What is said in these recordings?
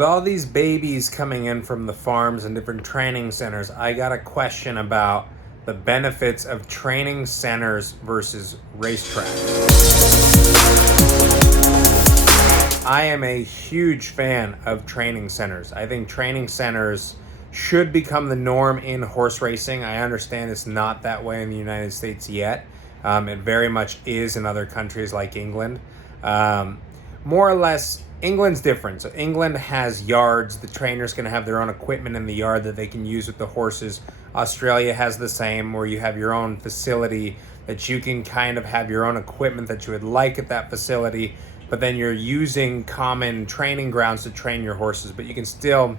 With all these babies coming in from the farms and different training centers, I got a question about the benefits of training centers versus racetracks. I am a huge fan of training centers. I think training centers should become the norm in horse racing. I understand it's not that way in the United States yet. It very much is in other countries like England. More or less, England's different. So England has yards. The trainer's going to have their own equipment in the yard that they can use with the horses. Australia has the same, where you have your own facility that you can kind of have your own equipment that you would like at that facility, but then you're using common training grounds to train your horses, but you can still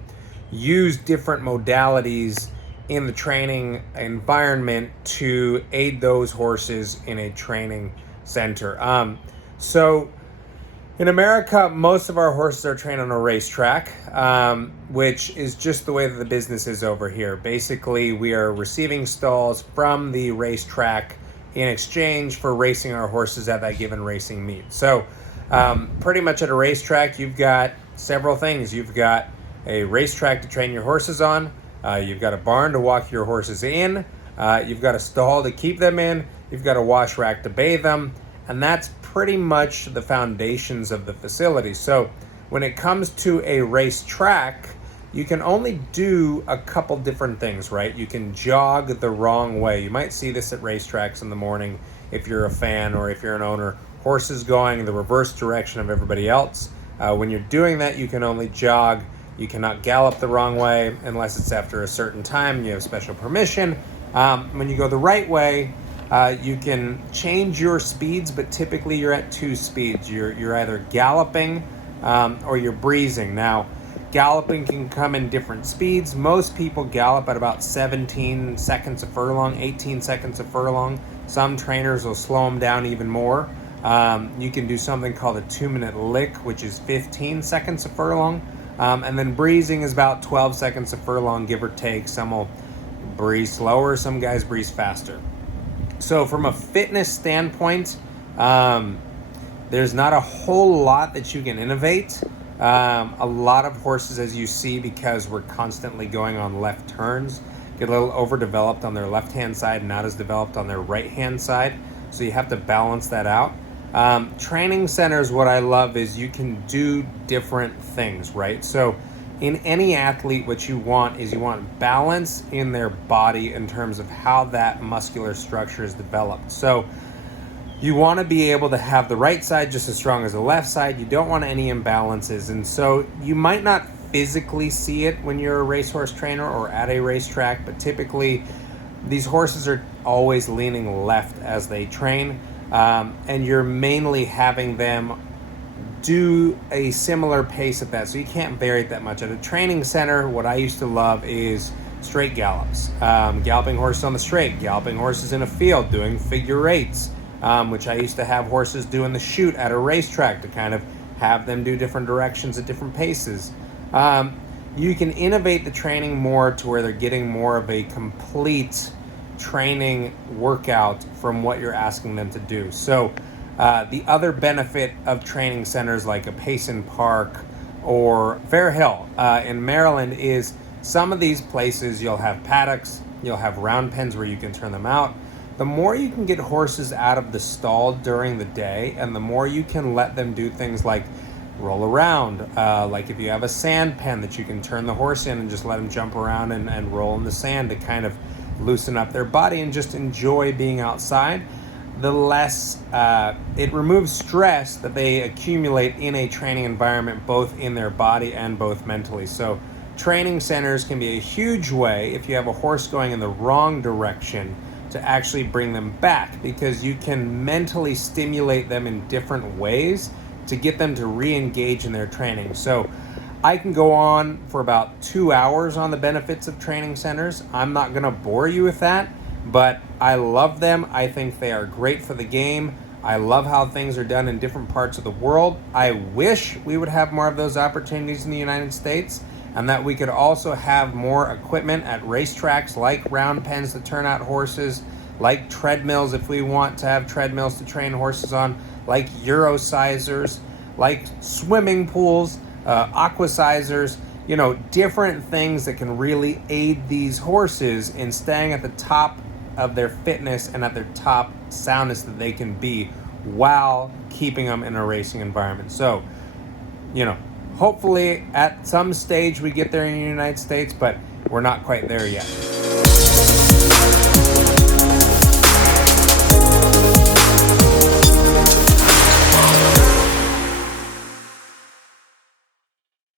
use different modalities in the training environment to aid those horses in a training center. So in America, most of our horses are trained on a racetrack, which is just the way that the business is over here. Basically, we are receiving stalls from the racetrack in exchange for racing our horses at that given racing meet. So pretty much at a racetrack, you've got several things. You've got a racetrack to train your horses on. You've got a barn to walk your horses in. You've got a stall to keep them in. You've got a wash rack to bathe them. And that's pretty much the foundations of the facility. So when it comes to a racetrack, you can only do a couple different things, right? You can jog the wrong way. You might see this at racetracks in the morning if you're a fan or if you're an owner. Horses going the reverse direction of everybody else. When you're doing that, you can only jog. You cannot gallop the wrong way unless it's after a certain time and you have special permission. When you go the right way, you can change your speeds, but typically you're at two speeds. You're either galloping or you're breezing. Now, galloping can come in different speeds. Most people gallop at about 17 seconds a furlong, 18 seconds a furlong. Some trainers will slow them down even more. You can do something called a 2-minute lick, which is 15 seconds a furlong. And then breezing is about 12 seconds a furlong, give or take. Some will breeze slower, some guys breeze faster. So from a fitness standpoint, there's not a whole lot that you can innovate. A lot of horses, as you see, because we're constantly going on left turns, get a little overdeveloped on their left-hand side, not as developed on their right-hand side. So you have to balance that out. Training centers, what I love is you can do different things, right? So in any athlete, what you want is you want balance in their body in terms of how that muscular structure is developed. So you want to be able to have the right side just as strong as the left side. You don't want any imbalances. And so you might not physically see it when you're a racehorse trainer or at a racetrack, but typically these horses are always leaning left as they train. And you're mainly having them do a similar pace at that, so you can't vary it that much. At a training center, what I used to love is straight gallops, galloping horses on the straight, galloping horses in a field, doing figure eights, which I used to have horses do in the chute at a racetrack to kind of have them do different directions at different paces. You can innovate the training more to where they're getting more of a complete training workout from what you're asking them to do. So the other benefit of training centers like a Payson Park or Fair Hill in Maryland is some of these places you'll have paddocks, you'll have round pens where you can turn them out. The more you can get horses out of the stall during the day, and the more you can let them do things like roll around, like if you have a sand pen that you can turn the horse in and just let them jump around and roll in the sand to kind of loosen up their body and just enjoy being outside, the less it removes stress that they accumulate in a training environment, both in their body and both mentally. So training centers can be a huge way, if you have a horse going in the wrong direction, to actually bring them back, because you can mentally stimulate them in different ways to get them to re-engage in their training. So I can go on for about 2 hours on the benefits of training centers. I'm not going to bore you with that, but I love them. I think they are great for the game. I love how things are done in different parts of the world. I wish we would have more of those opportunities in the United States, and that we could also have more equipment at racetracks, like round pens to turn out horses, like treadmills if we want to have treadmills to train horses on, like Eurosizers, like swimming pools. aquasizers, you know, different things that can really aid these horses in staying at the top of their fitness and at their top soundness that they can be while keeping them in a racing environment. So, you know, hopefully at some stage we get there in the United States, but we're not quite there yet.